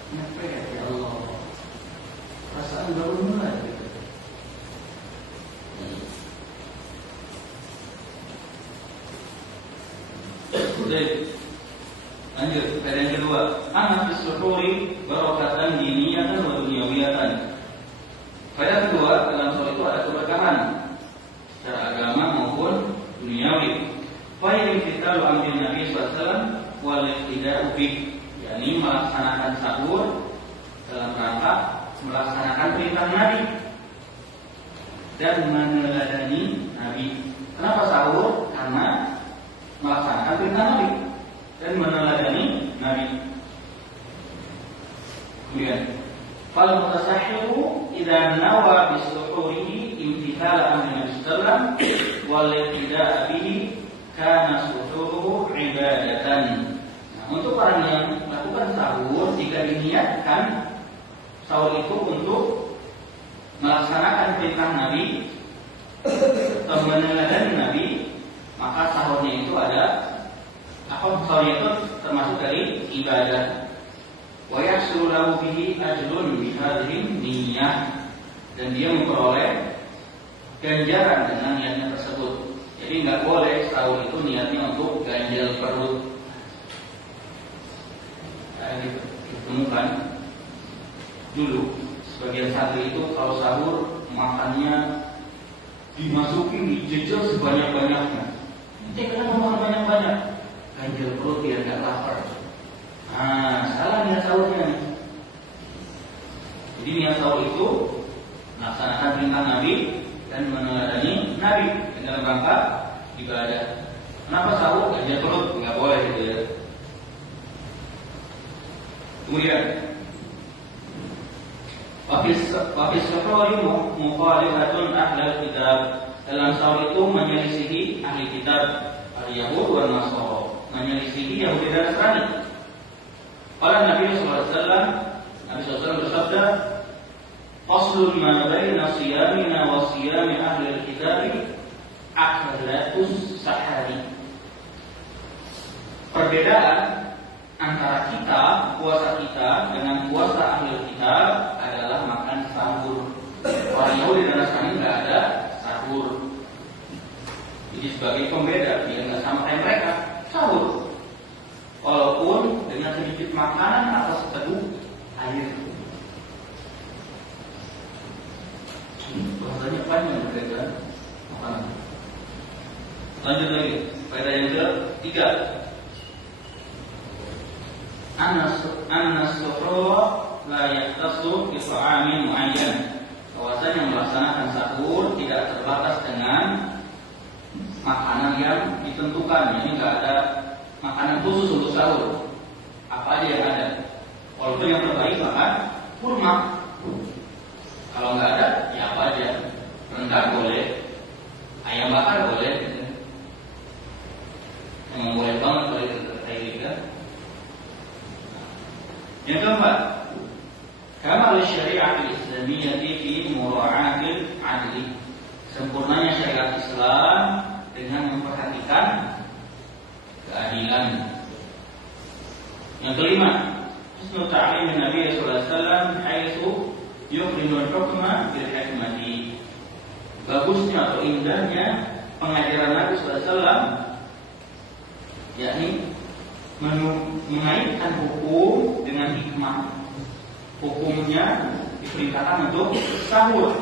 Nyepet ya Allah. Perasaan baru mulai. Baik. Lanjut, faedah yang kedua, anak bis-suhuri barakatan diniyatan wa dunyawiyatan. Faedah kedua, dalam sahur itu ada keberkahan secara agama maupun duniawi. Faedah kita ambil Nabi SAW wal ihtida'u bih, yakni melaksanakan sahur dalam rangka melaksanakan perintah Nabi dan meneladani Nabi. Kenapa sahur? Karena melaksanakan perintah Nabi dan meneladani Nabi. Kemudian, fal mutasahhiru idza nawa bis-suhuri imtithala amri Nabi sallallahu alaihi wasallam wal iqtida'a bihi kana suhuruhu ibadatan. Nah, untuk orang yang melakukan sahur, jika diniatkan sahur itu untuk melaksanakan perintah Nabi atau meneladani Nabi, maka sahurnya itu ada sahurnya itu termasuk dari ibadah. wa yahsulu lahu bihi ajrun bi hadhihi niyyah, dan dia memperoleh ganjaran dengan niatnya tersebut. Jadi nggak boleh sahur itu niatnya untuk ganjal perut. Ditemukan dulu sebagian santri itu kalau sahur makannya dimasukin, dijejel sebanyak-banyaknya. Dia kenapa makan banyak-banyak? Ganjal perut biar nggak lapar. Salah niat sahurnya nih. Jadi niat sahur itu melaksanakan perintah Nabi dan meneladani Nabi dalam rangka ibadah. Kenapa sahur ganjal perut? Nggak boleh gitu ya. Kemudian wafis sahur mukhalifatun ahlul kitab, dalam sahur itu menyelisihi ahli kitab al-Yahud wal Nasara, menyelisihi Yahudi dan Nasrani. Qala Nabi sallallahu alaihi wasallam, Nabi sallallahu alaihi wasallam bersabda, "Faslun ma baina siyamina wa siyami ahli al-kitab aklatus sahari." Perbedaan antara kita, puasa kita dengan puasa ahli kitab adalah makan sahur. Orang Yahudi dan Nasrani nggak ada sahur. Jadi sebagai pembeda, biar nggak sama kayak mereka, sahur. Walaupun dengan sedikit makanan atau seteduh air. Bahasanya panjang berbeda makanan. Lanjut lagi, faedah yang ketiga. An-nasru la yahtasu bi ta'amin muayyan. Bahwasanya melaksanakan sahur tidak terbatas dengan makanan yang ditentukan. Jadi nggak ada makanan khusus untuk sahur. Apa aja yang ada. Walaupun yang terbaik makan kurma. Kalau nggak ada, ya apa aja. Rendang boleh, ayam bakar boleh. Memang boleh banget boleh kayak gitu. Yang keempat, kamal syariat Islamiyyah fi mura'atil adli. Sempurnanya syariat Islam dengan memperhatikan keadilan. Yang kelima, husnul ta'lim Nabi sallallahu alaihi wasallam haitsu yuqrinul hukma bil hikmati. Bagusnya atau indahnya pengajaran Nabi sallallahu alaihi wasallam, yakni mengaitkan hukum dengan hikmah. Hukumnya diperintahkan untuk sahur,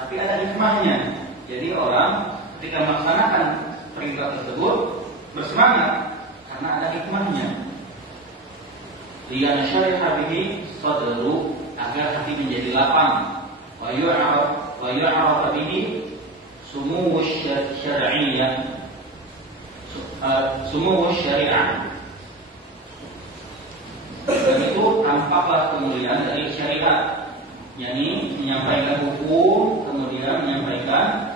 tapi ada hikmahnya. Jadi orang ketika melaksanakan perintah tersebut bersemangat karena ada hikmahnya. Lian syariha bihi sadru, agar hati menjadi lapang. Wa yu'araf bihi sumuwu syar'iyyah, sumuwu syari'ah. Dan itu tampaklah kemuliaan dari syariat, yakni menyampaikan hukum, kemudian menyampaikan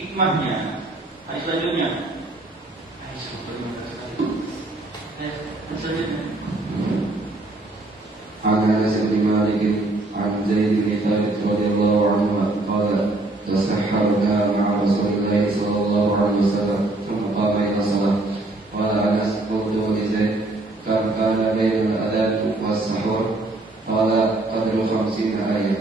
hikmahnya. Ayat selanjutnya. عن انس بن مالك عن زيد بن ثابت رضي الله عنهما قال تسحرنا مع رسول الله صلى الله عليه وسلم ثم قام الى الصلاه. قال انس قلت لزيد كم كان بين الاذان والسحور؟ قال قدر 50 آية.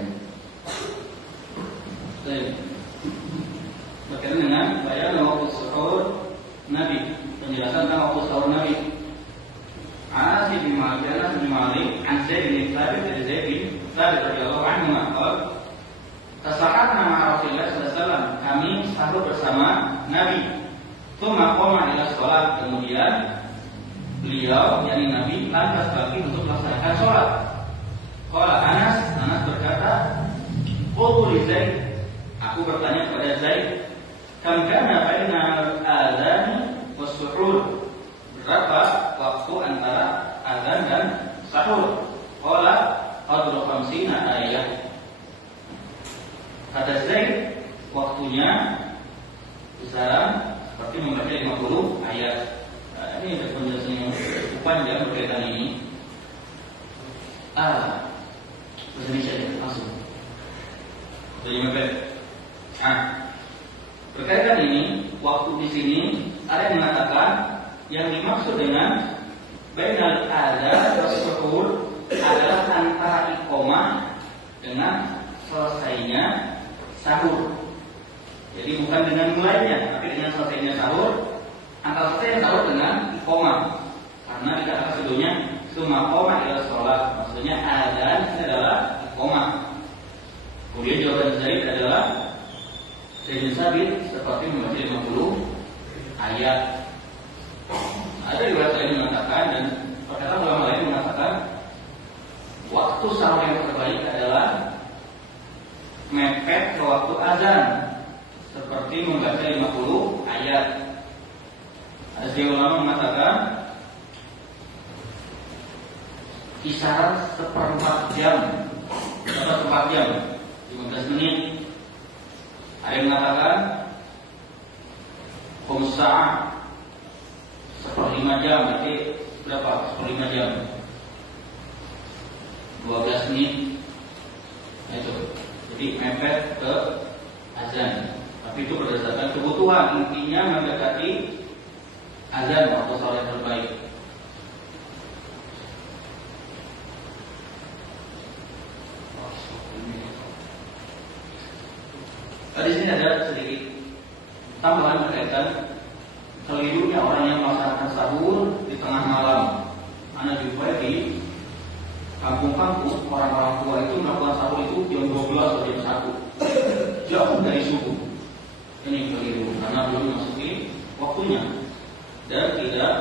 Berkaitan dengan bayan waktu sahur Nabi, penjelasan tentang waktu sahur Nabi. Anas bin Malik, an Zaid bin Thabit dari Zaid bin Thabit radhiyallahu anhu qala tasaharna ma'a Rasulillah sallallahu alaihi wasallam, kami sahur bersama Nabi. Tsumma qama ila shalah, kemudian beliau yakni Nabi lantas bagi untuk melaksanakan salat. Qala Anas berkata, qultu li Zaid, aku bertanya kepada Zaid, kam kana baina al-adzan was-suhur, berapa waktu antara azan dan sahur? Qala qadru 50 ayat. Kata Zaid, waktunya besaran seperti membaca 50 ayat. Ini ada penjelasan yang cukup panjang berkaitan ini. Bahasa Indonesia ya, langsung. Jadi mepet. Berkaitan ini, waktu di sini ada yang mengatakan yang dimaksud dengan bainal adzan was suhur adalah antara iqomah dengan selesainya sahur. Jadi bukan dengan mulainya, tapi dengan selesainya sahur. Antara selesainya sahur dengan iqomah. Karena dikatakan sebelumnya summa qoma ila sholat, maksudnya adzan ini adalah iqomah. Kemudian jawaban Zaid adalah Zaid Sabit seperti membaca 50 ayat. Ada riwayat lain mengatakan dan perkataan ulama lain mengatakan waktu sahur yang terbaik adalah mepet ke waktu azan, seperti membaca 50 ayat. Ada sebagian ulama mengatakan kisaran seperempat jam atau 4 jam, 15 menit. Ada yang mengatakan khumsa'ah, 1/5 jam, berarti berapa? 1/5 jam, 12 menit. Nah, itu. Jadi mepet ke azan. Tapi itu berdasarkan kebutuhan. Intinya mendekati azan waktu sahur yang terbaik. Di sini ada sedikit tambahan berkaitan kelirunya orang yang melaksanakan sahur di tengah malam. Ana jumpai di kampung-kampung orang-orang tua itu melakukan sahur itu jam 12 atau jam 1, jauh dari subuh. Ini keliru karena belum memasuki waktunya dan tidak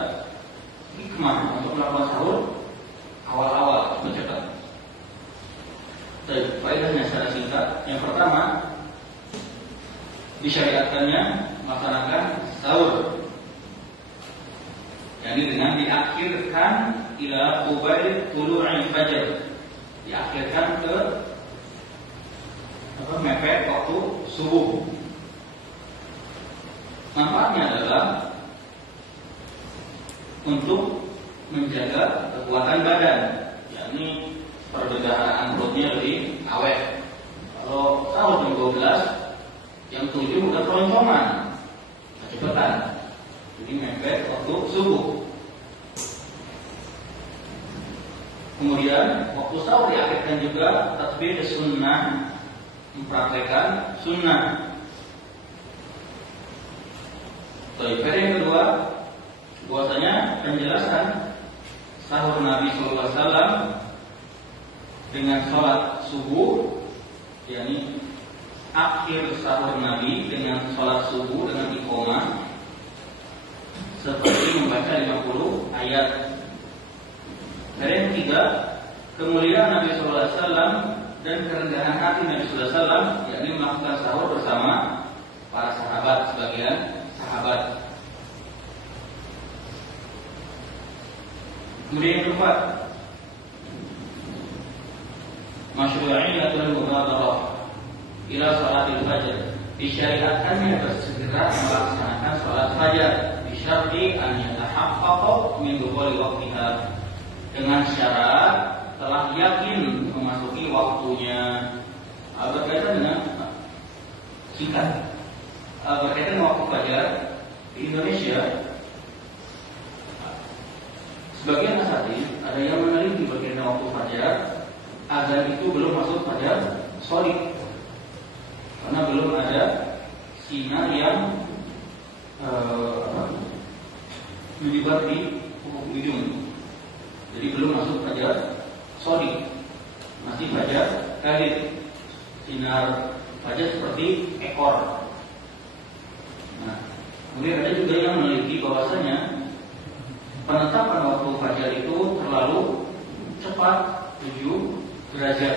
hikmah untuk melakukan sahur awal-awal cepat. Jadi faedahnya secara singkat, yang pertama disyariatkannya melaksanakan sahur, yakni dengan diakhirkan ila qubail tulu'il fajr, diakhirkan ke mepet waktu subuh. Manfaatnya adalah untuk menjaga kekuatan badan, yakni perbendaharaan perutnya lebih awet. Kalau sahur jam 12, yang 7 udah keloncongan, kecepatan. Jadi mepet waktu subuh. Kemudian waktu sahur diakhirkan juga tatbik sunnah, mempraktekkan sunnah. Baik, yang kedua, bahwasanya penjelasan sahur Nabi SAW dengan sholat subuh, yakni akhir sahur Nabi dengan sholat subuh dengan iqomah, seperti membaca 50 ayat. Dan yang ketiga, kemuliaan Nabi SAW dan kerendahan hati Nabi SAW, yakni melakukan sahur bersama para sahabat, sebagian sahabat. Kemudian yang keempat, masyru'iyatul mubadarah ila salatil fajr, disyariatkannya bersegera melaksanakan salat fajar bisyarti an yatahaqqaqu min dukhuli waqtiha, dengan syarat telah yakin memasuki waktunya. Berkaitan dengan singkat, berkaitan dengan waktu fajar di Indonesia, sebagian asatidz ada yang meneliti berkaitan dengan waktu fajar, azan itu belum masuk fajar shadiq, karena belum ada sinar yang menyebar di ufuk hidung. Jadi belum masuk fajar shadiq, masih fajar kadhib, sinar fajar seperti ekor. Nah, kemudian ada juga yang meneliti bahwasanya penetapan waktu fajar itu terlalu cepat, 7 derajat,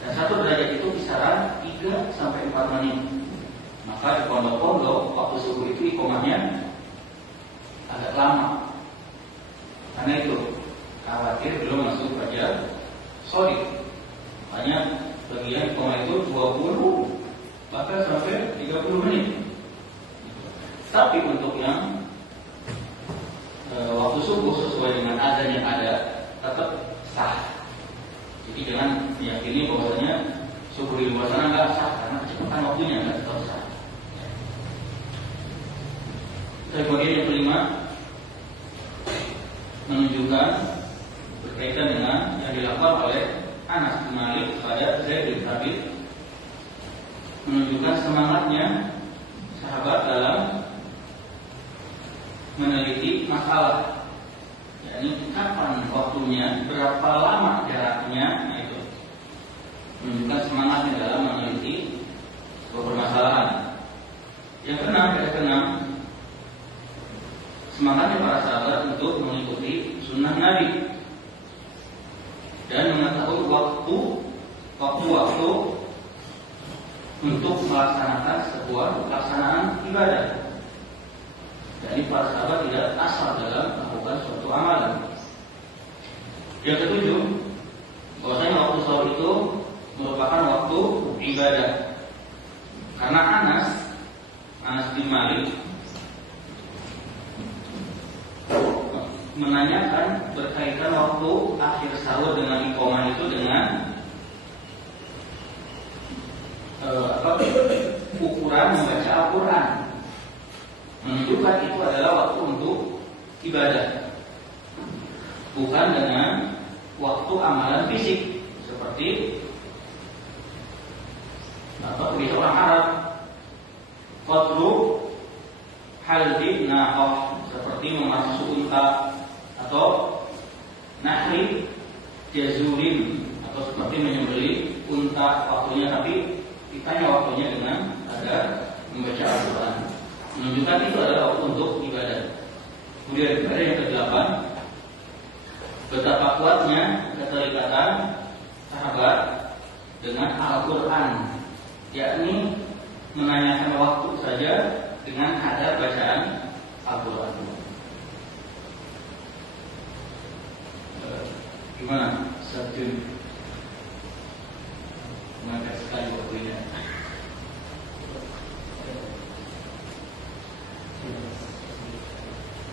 dan 1 derajat itu kisaran 3 sampai 4 menit. Maka di pondok-pondok waktu subuh itu iqomahnya agak lama. Karena itu khawatir belum masuk fajar shadiq. Makanya bagian iqomah itu 20 bahkan sampai 30 menit. Tapi untuk yang waktu subuh sesuai dengan azan yang ada tetap sah. Jadi jangan meyakini bahwasanya subuh di luar sana nggak sah karena kecepatan waktunya nggak tetap sah. Bagian yang kelima menunjukkan berkaitan dengan yang dilakukan oleh Anas bin Malik kepada Zaid bin Thabit, menunjukkan semangatnya sahabat dalam meneliti masalah, yakni kapan waktunya, berapa lama jaraknya, itu menunjukkan semangatnya dalam meneliti sebuah permasalahan. Yang keenam, semangatnya para sahabat untuk mengikuti sunnah Nabi dan mengetahui waktu-waktu untuk melaksanakan sebuah pelaksanaan ibadah. Jadi para sahabat tidak asal dalam melakukan suatu amalan. Yang ketujuh, bahwasanya waktu sahur itu merupakan waktu ibadah. Karena Anas bin Malik menanyakan berkaitan waktu akhir sahur dengan iqamah itu dengan ukuran membaca Al-Quran, menunjukkan itu adalah waktu untuk ibadah, bukan dengan waktu amalan fisik seperti kebiasaan orang Arab, qadru haldi naqah, seperti memasu unta, atau nahri jazurin, atau seperti menyembelih unta waktunya, tapi ditanya waktunya dengan ada membaca Al-Quran, menunjukkan itu adalah waktu untuk ibadah. Kemudian ibadah yang ke-8, betapa kuatnya keterikatan sahabat dengan Al-Quran, yakni menanyakan waktu saja dengan kadar bacaan Al-Quran. Gimana? Satu mengangkat sekali waktunya.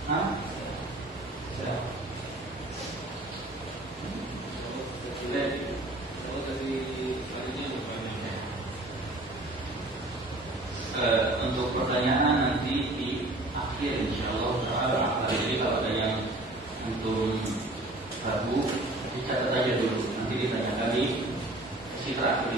Hah? Sudah. Untuk pertanyaan nanti di akhir insyaallah taala. Jadi kalau ada yang untuk ragu, dicatat aja dulu, nanti ditanyakan di sisi terakhir.